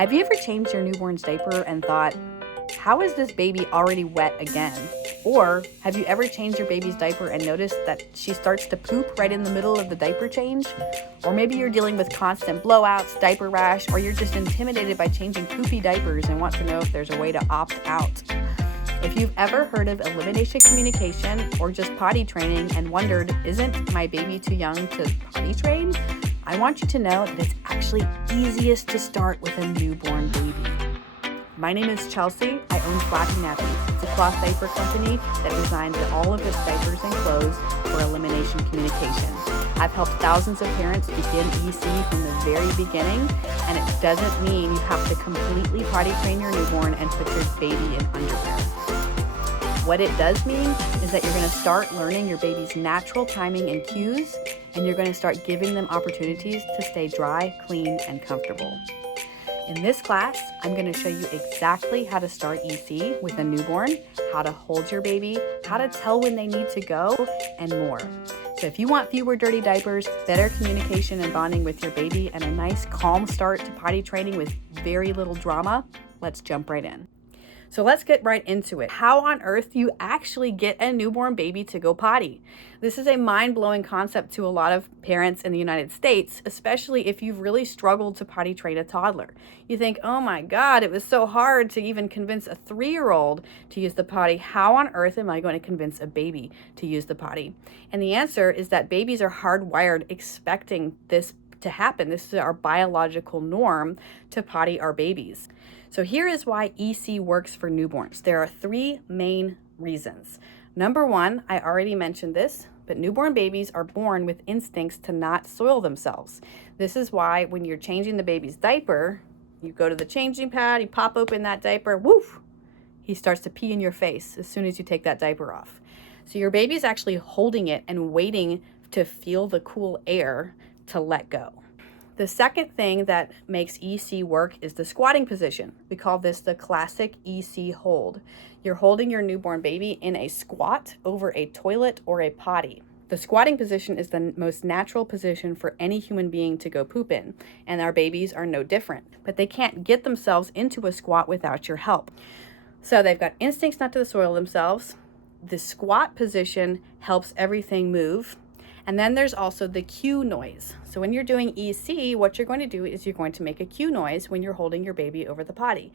Have you ever changed your newborn's diaper and thought, how is this baby already wet again? Or have you ever changed your baby's diaper and noticed that she starts to poop right in the middle of the diaper change? Or maybe you're dealing with constant blowouts, diaper rash, or you're just intimidated by changing poopy diapers and want to know if there's a way to opt out. If you've ever heard of elimination communication or just potty training and wondered, isn't my baby too young to potty train? I want you to know that it's actually easiest to start with a newborn baby. My name is Chelsea. I own Flappy-Nappies. It's a cloth diaper company that designs all of its diapers and clothes for elimination communication. I've helped thousands of parents begin EC from the very beginning, and it doesn't mean you have to completely potty train your newborn and put your baby in underwear. What it does mean is that you're going to start learning your baby's natural timing and cues, and you're going to start giving them opportunities to stay dry, clean, and comfortable. In this class, I'm going to show you exactly how to start EC with a newborn, how to hold your baby, how to tell when they need to go, and more. So if you want fewer dirty diapers, better communication and bonding with your baby, and a nice calm start to potty training with very little drama, let's jump right in. So let's get right into it. How on earth do you actually get a newborn baby to go potty? This is a mind-blowing concept to a lot of parents in the United States, especially if you've really struggled to potty train a toddler. You think, oh my God, it was so hard to even convince a 3-year-old to use the potty. How on earth am I going to convince a baby to use the potty? And the answer is that babies are hardwired expecting this to happen. This is our biological norm to potty our babies. So here is why EC works for newborns. There are 3 main reasons. Number 1, I already mentioned this, but newborn babies are born with instincts to not soil themselves. This is why when you're changing the baby's diaper, you go to the changing pad, you pop open that diaper, woof, he starts to pee in your face as soon as you take that diaper off. So your baby's actually holding it and waiting to feel the cool air to let go. The second thing that makes EC work is the squatting position. We call this the classic EC hold. You're holding your newborn baby in a squat over a toilet or a potty. The squatting position is the most natural position for any human being to go poop in, and our babies are no different. But they can't get themselves into a squat without your help. So they've got instincts not to soil themselves. The squat position helps everything move. And then there's also the cue noise. So when you're doing EC, what you're going to do is you're going to make a cue noise when you're holding your baby over the potty.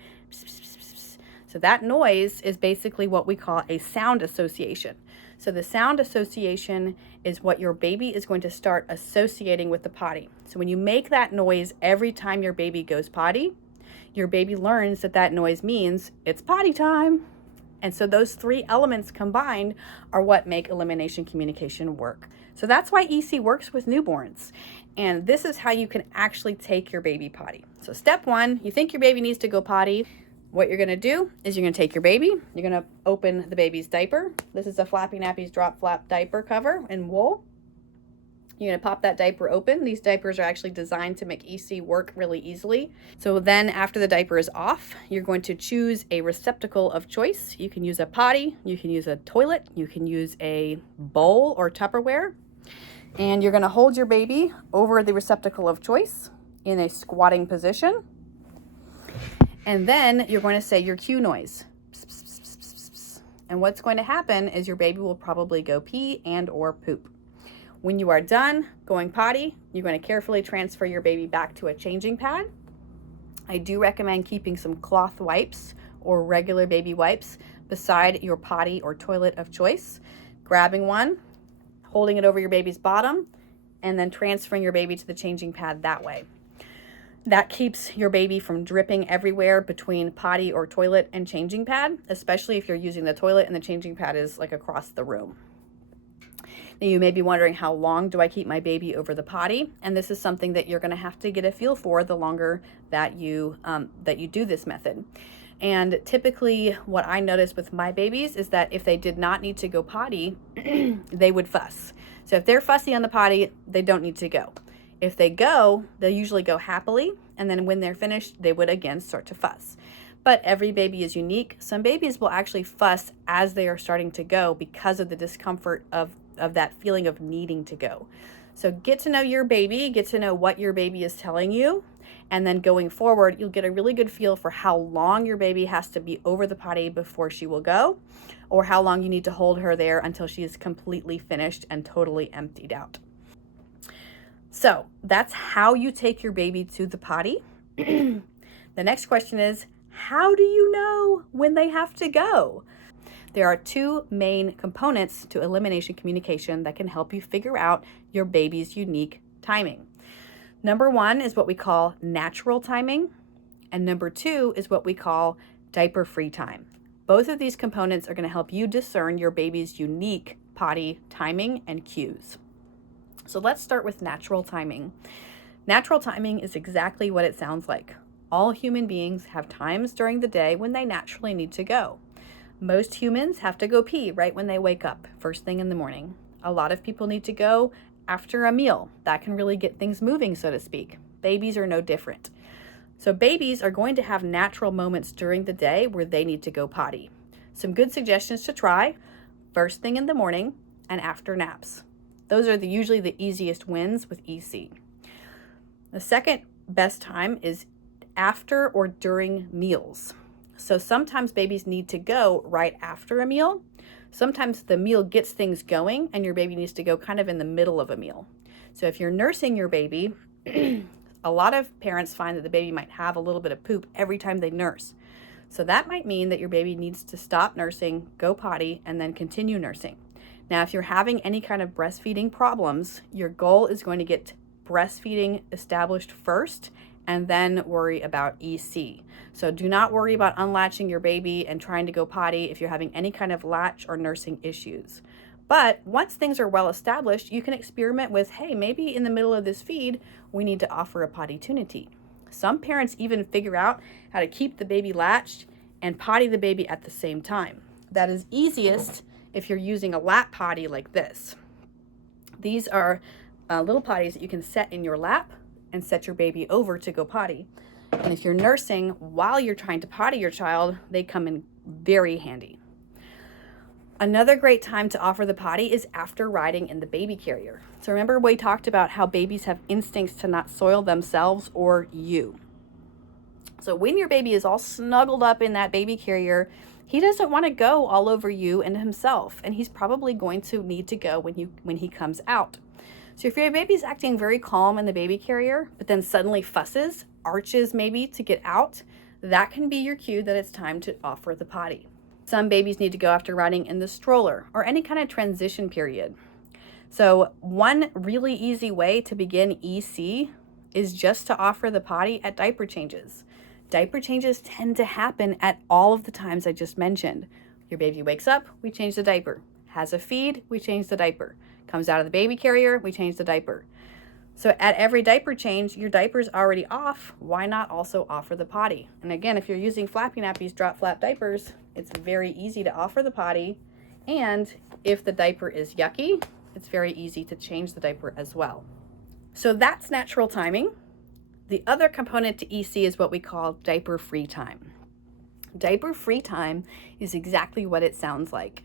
So that noise is basically what we call a sound association. So the sound association is what your baby is going to start associating with the potty. So when you make that noise every time your baby goes potty, your baby learns that that noise means it's potty time. And so those 3 elements combined are what make elimination communication work. So that's why EC works with newborns. And this is how you can actually take your baby potty. So step 1, you think your baby needs to go potty. What you're going to do is you're going to take your baby. You're going to open the baby's diaper. This is a Flappy-Nappies drop flap diaper cover in wool. You're going to pop that diaper open. These diapers are actually designed to make EC work really easily. So then after the diaper is off, you're going to choose a receptacle of choice. You can use a potty, you can use a toilet, you can use a bowl or Tupperware. And you're going to hold your baby over the receptacle of choice in a squatting position. And then you're going to say your cue noise. Pss, pss, pss, pss, pss, pss. And what's going to happen is your baby will probably go pee and or poop. When you are done going potty, you're going to carefully transfer your baby back to a changing pad. I do recommend keeping some cloth wipes or regular baby wipes beside your potty or toilet of choice. Grabbing one, holding it over your baby's bottom, and then transferring your baby to the changing pad that way. That keeps your baby from dripping everywhere between potty or toilet and changing pad, especially if you're using the toilet and the changing pad is like across the room. Now you may be wondering, how long do I keep my baby over the potty? And this is something that you're going to have to get a feel for the longer that you do this method. And typically what I notice with my babies is that if they did not need to go potty, they would fuss. So if they're fussy on the potty, they don't need to go. If they go, they'll usually go happily. And then when they're finished, they would again start to fuss. But every baby is unique. Some babies will actually fuss as they are starting to go because of the discomfort of that feeling of needing to go. So get to know your baby, get to know what your baby is telling you, And then going forward, you'll get a really good feel for how long your baby has to be over the potty before she will go, or how long you need to hold her there until she is completely finished and totally emptied out. So that's how you take your baby to the potty. The next question is, how do you know when they have to go? There are two main components to elimination communication that can help you figure out your baby's unique timing. Number one is what we call natural timing, and number two is what we call diaper-free time. Both of these components are going to help you discern your baby's unique potty timing and cues. So let's start with natural timing. Natural timing is exactly what it sounds like. All human beings have times during the day when they naturally need to go. Most humans have to go pee right when they wake up, first thing in the morning. A lot of people need to go after a meal. That can really get things moving, so to speak. Babies are no different. So babies are going to have natural moments during the day where they need to go potty. Some good suggestions to try: first thing in the morning and after naps. Those are usually the easiest wins with EC. The second best time is after or during meals. So sometimes babies need to go right after a meal. Sometimes the meal gets things going and your baby needs to go kind of in the middle of a meal. So if you're nursing your baby, a lot of parents find that the baby might have a little bit of poop every time they nurse. So that might mean that your baby needs to stop nursing, go potty, and then continue nursing. Now, if you're having any kind of breastfeeding problems, your goal is going to get breastfeeding established first and then worry about EC. So do not worry about unlatching your baby and trying to go potty if you're having any kind of latch or nursing issues. But once things are well established, you can experiment with, hey, maybe in the middle of this feed, we need to offer a potty-tunity. Some parents even figure out how to keep the baby latched and potty the baby at the same time. That is easiest if you're using a lap potty like this. These are little potties that you can set in your lap and set your baby over to go potty. And if you're nursing while you're trying to potty your child, they come in very handy. Another great time to offer the potty is after riding in the baby carrier. So remember we talked about how babies have instincts to not soil themselves or you. So when your baby is all snuggled up in that baby carrier, he doesn't want to go all over you and himself, and he's probably going to need to go when he comes out. So if your baby's acting very calm in the baby carrier, but then suddenly fusses, arches maybe to get out, that can be your cue that it's time to offer the potty. Some babies need to go after riding in the stroller or any kind of transition period. So one really easy way to begin EC is just to offer the potty at diaper changes. Diaper changes tend to happen at all of the times I just mentioned. Your baby wakes up, we change the diaper. Has a feed, we change the diaper. Comes out of the baby carrier, we change the diaper. So at every diaper change, your diaper's already off. Why not also offer the potty? And again, if you're using Flappy-Nappies drop flap diapers, it's very easy to offer the potty. And if the diaper is yucky, it's very easy to change the diaper as well. So that's natural timing. The other component to EC is what we call diaper-free time. Diaper-free time is exactly what it sounds like.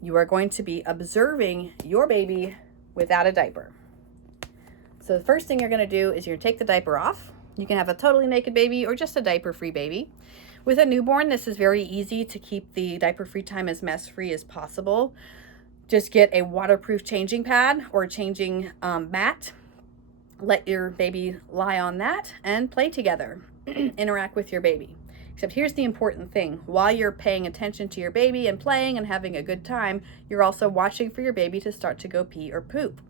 You are going to be observing your baby without a diaper. So the first thing you're going to do is you're going to take the diaper off. You can have a totally naked baby or just a diaper-free baby. With a newborn, this is very easy to keep the diaper-free time as mess-free as possible. Just get a waterproof changing pad or changing mat. Let your baby lie on that and play together. Interact with your baby. Except here's the important thing. While you're paying attention to your baby and playing and having a good time, you're also watching for your baby to start to go pee or poop.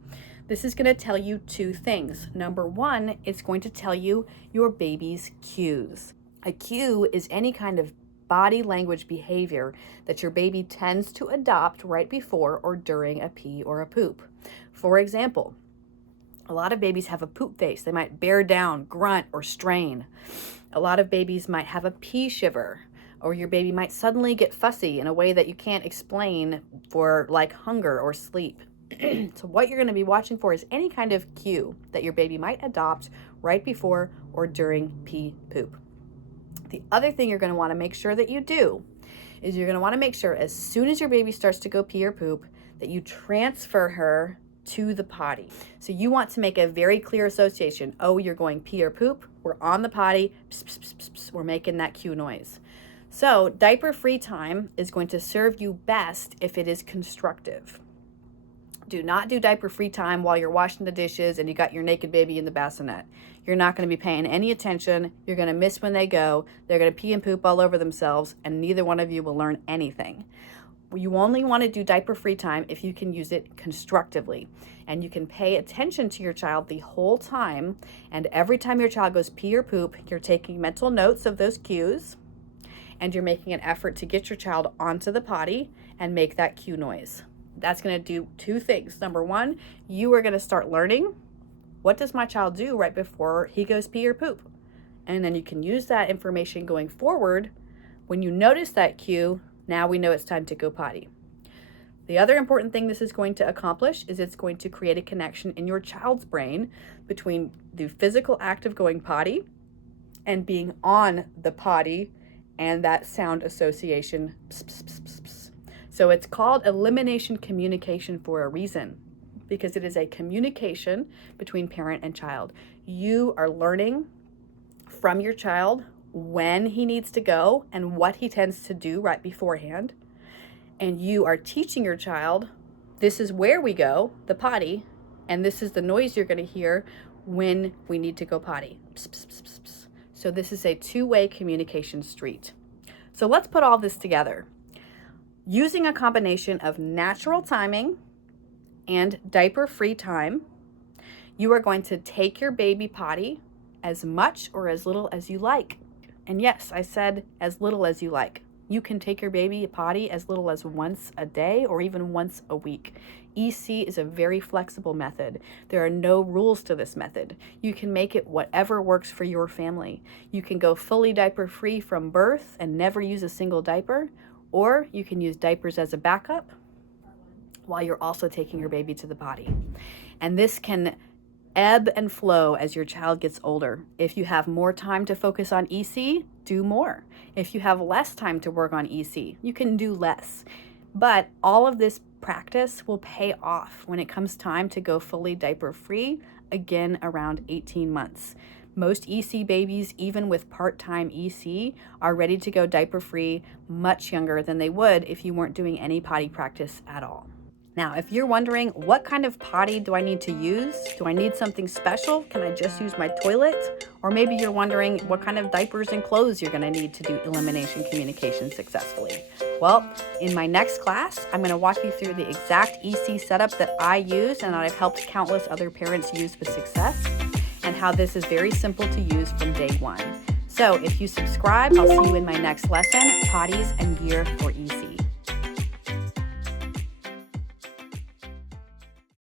This is going to tell you two things. Number one, it's going to tell you your baby's cues. A cue is any kind of body language behavior that your baby tends to adopt right before or during a pee or a poop. For example, a lot of babies have a poop face. They might bear down, grunt, or strain. A lot of babies might have a pee shiver, or your baby might suddenly get fussy in a way that you can't explain for like hunger or sleep. So what you're going to be watching for is any kind of cue that your baby might adopt right before or during pee poop. The other thing you're going to want to make sure that you do is you're going to want to make sure as soon as your baby starts to go pee or poop that you transfer her to the potty. So you want to make a very clear association. Oh, you're going pee or poop. We're on the potty. Pss, pss, pss, pss. We're making that cue noise. So diaper-free time is going to serve you best if it is constructive. Do not do diaper-free time while you're washing the dishes and you got your naked baby in the bassinet. You're not going to be paying any attention. You're going to miss when they go. They're going to pee and poop all over themselves, and neither one of you will learn anything. You only want to do diaper-free time if you can use it constructively. And you can pay attention to your child the whole time, and every time your child goes pee or poop, you're taking mental notes of those cues, and you're making an effort to get your child onto the potty and make that cue noise. That's going to do two things. Number one, you are going to start learning, what does my child do right before he goes pee or poop? And then you can use that information going forward. When you notice that cue, now we know it's time to go potty. The other important thing this is going to accomplish is it's going to create a connection in your child's brain between the physical act of going potty and being on the potty and that sound association. Pss, pss, pss, pss, pss. So it's called elimination communication for a reason, because it is a communication between parent and child. You are learning from your child when he needs to go and what he tends to do right beforehand. And you are teaching your child, this is where we go, the potty, and this is the noise you're going to hear when we need to go potty. Pss, pss, pss, pss, pss. So this is a two-way communication street. So let's put all this together. Using a combination of natural timing and diaper-free time, you are going to take your baby potty as much or as little as you like. And yes, I said as little as you like. You can take your baby potty as little as once a day or even once a week. EC is a very flexible method. There are no rules to this method. You can make it whatever works for your family. You can go fully diaper-free from birth and never use a single diaper, or you can use diapers as a backup while you're also taking your baby to the potty. And this can ebb and flow as your child gets older. If you have more time to focus on EC, do more. If you have less time to work on EC, you can do less. But all of this practice will pay off when it comes time to go fully diaper-free, again around 18 months. Most EC babies, even with part-time EC, are ready to go diaper-free much younger than they would if you weren't doing any potty practice at all. Now, if you're wondering, what kind of potty do I need to use? Do I need something special? Can I just use my toilet? Or maybe you're wondering what kind of diapers and clothes you're going to need to do elimination communication successfully. Well, in my next class, I'm going to walk you through the exact EC setup that I use and that I've helped countless other parents use with success, and how this is very simple to use from day one. So if you subscribe, I'll see you in my next lesson, Potties and Gear for EC.